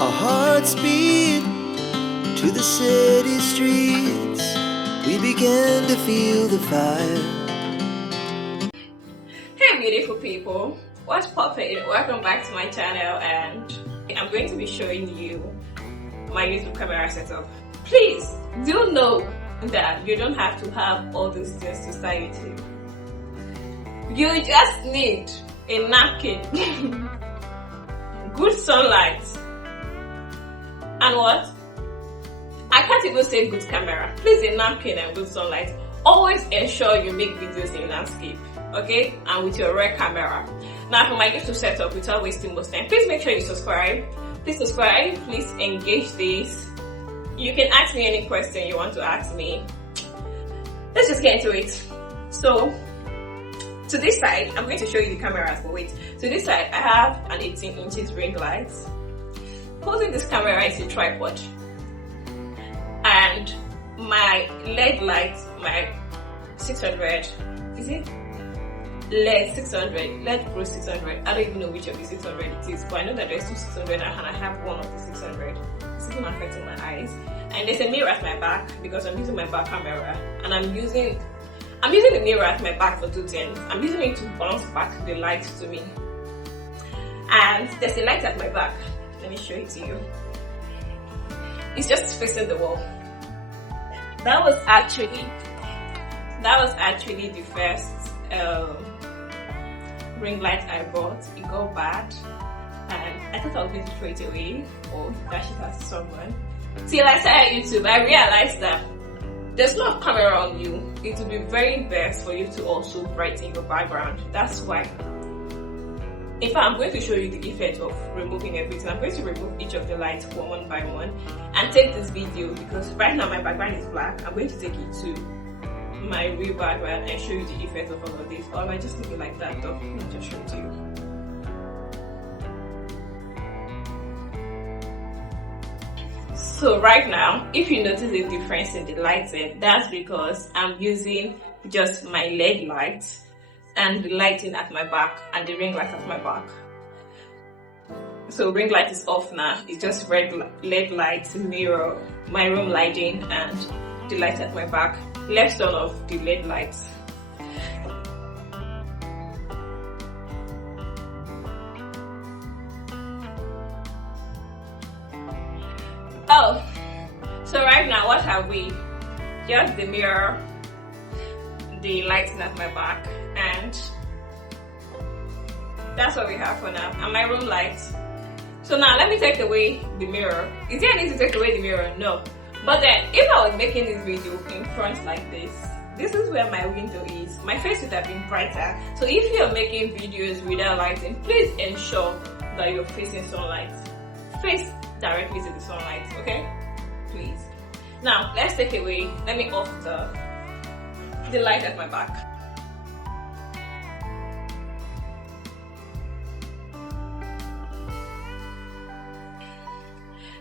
Our hearts beat to the city streets. We began to feel the fire. Hey beautiful people, what's poppin'? Welcome back to my channel, and I'm going to be showing you my YouTube camera setup. Please do know that you don't have to have all these things to start YouTube. You just need a napkin, good sunlight, and what? I can't even say good camera. Please, a napkin and good sunlight. Always ensure you make videos in landscape, okay? And with your Red camera. Now for my YouTube setup, without wasting most time, please make sure you subscribe. Please engage this. You can ask me any question you want to ask me. Let's just get into it. So, to this side, I'm going to show you the cameras, but wait. To this side, I have an 18 inches ring light. Holding this camera is a tripod. And my LED light, my 600, is it? LED 600, LED Pro 600. I don't even know which of the 600 it is, but I know that there's two 600 and I have one of the 600. It's even affecting my eyes. And there's a mirror at my back because I'm using my back camera, and I'm using the mirror at my back for two things. I'm using it to bounce back the light to me. And there's a light at my back. Let me show it to you. It's just facing the wall. That was actually the first ring light I bought. It got bad, and I thought I was going to throw it away or dash it at someone. Till I started YouTube, I realized that there's no camera on you. It would be very best for you to also brighten your background. That's why. In fact, I'm going to show you the effect of removing everything. I'm going to remove each of the lights one by one and take this video, because right now my background is black. I'm going to take it to my real background and show you the effect of all of this. Or I might just leave it like that though. Let me just show it to you. So right now, if you notice the difference in the lighting, that's because I'm using just my LED light and the lighting at my back and the ring light at my back. So ring light is off now. It's just LED light, mirror, my room lighting, and the light at my back. Left on of the LED lights. Oh, so right now what have we? Just the mirror, the lighting at my back, and that's what we have for now. And my room light. So now let me take away the mirror. Is there a need to take away the mirror? No. But then if I was making this video in front like this is where my window is. My face would have been brighter. So if you're making videos without lighting, please ensure that you're facing sunlight. Face directly to the sunlight, okay? Please. Now let's take away, let me off the light at my back.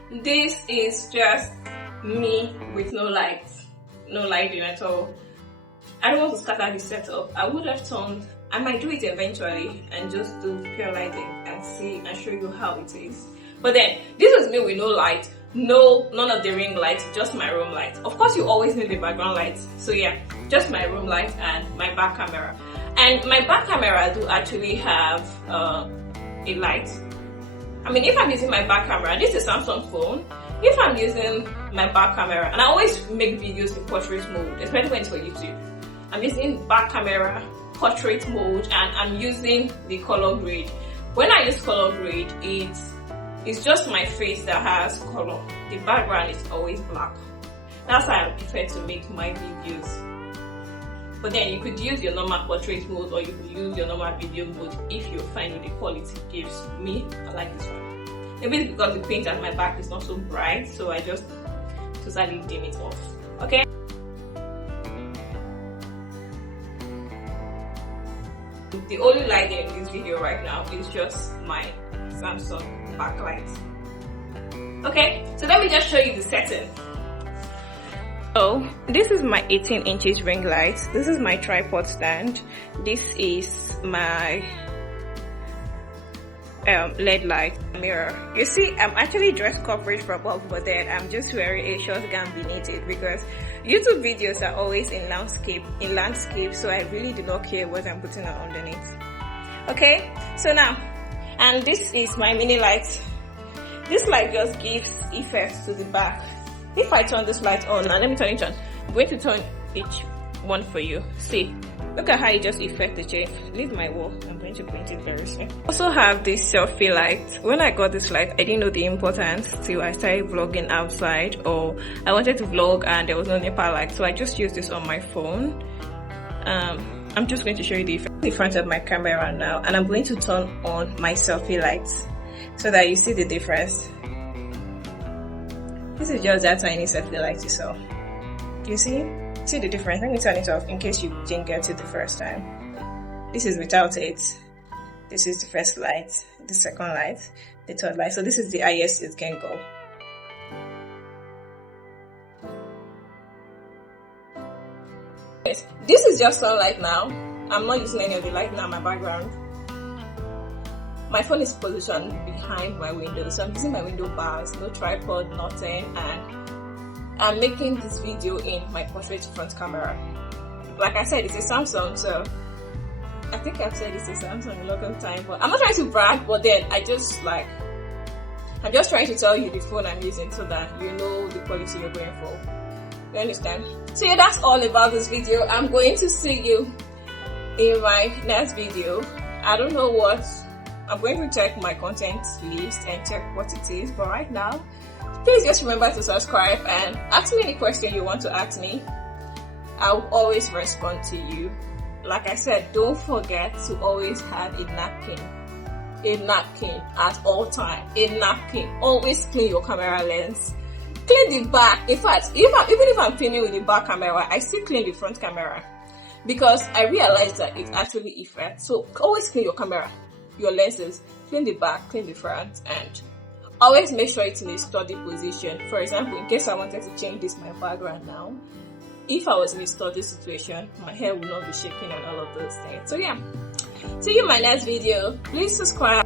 This is just me with no lighting at all. I don't want to scatter the setup. I might do it eventually and just do pure lighting and show you how it is. But then this is me with no light, none of the ring lights, just my room light. Of course, you always need the background light. So yeah, just my room light and my back camera. And my back camera do actually have a light. I mean, if I'm using my back camera, this is a Samsung phone. If I'm using my back camera, and I always make videos in portrait mode, especially when it's for YouTube. I'm using back camera, portrait mode, and I'm using the color grade. When I use color grade, it's just my face that has color. The background is always black. That's how I prefer to make my videos. But then you could use your normal portrait mode, or you could use your normal video mode if you find the quality gives. Me, I like this one. Maybe it's because the paint at my back is not so bright, so I just totally dim it off. Okay? The only light in this video right now is just my Samsung backlight. Okay, so let me just show you the setting. So this is my 18 inches ring light. This is my tripod stand. This is my LED light mirror. You see, I'm actually dress coverage from above, but then I'm just wearing a short gown beneath it because YouTube videos are always in landscape, so I really do not care what I'm putting on underneath. Okay, so now, and this is my mini light. This light just gives effect to the back. If I turn this light on, now let me turn it on. I'm going to turn each one for you. See, look at how it just affects the chain. Leave my wall. I'm going to print it very soon. I also have this selfie light. When I got this light, I didn't know the importance till I started vlogging outside, or I wanted to vlog and there was no NEPA light, so I just used this on my phone. I'm just going to show you the front of my camera now, and I'm going to turn on my selfie lights so that you see the difference. This is just that tiny selfie light you saw. You see the difference? Let me turn it off in case you didn't get it the first time. This is without it. This is the first light, the second light, the third light. So this is the highest it can go. Yes, this is just sunlight now. I'm not using any of the light now in my background. My phone is positioned behind my window, so I'm using my window bars, no tripod, nothing, and I'm making this video in my portrait front camera. Like I said, it's a Samsung, so I think I've said it's a Samsung a lot of time, but I'm not trying to brag, but then I'm just trying to tell you the phone I'm using so that you know the quality you're going for. You understand? So yeah, that's all about this video. I'm going to see you in my next video. I don't know what. I'm going to check my content list and check what it is, but right now, please just remember to subscribe and ask me any question you want to ask me. I'll always respond to you. Like I said, don't forget to always have a napkin at all time. A napkin. Always clean your camera lens. Clean the back. In fact, even if I'm filming with the back camera, I still clean the front camera because I realized that it actually affects. So always clean your camera, your lenses, clean the back, clean the front, and always make sure it's in a sturdy position. For example, in case I wanted to change this my background now, if I was in a sturdy situation, my hair would not be shaking and all of those things. So yeah, see you in my next video. Please subscribe.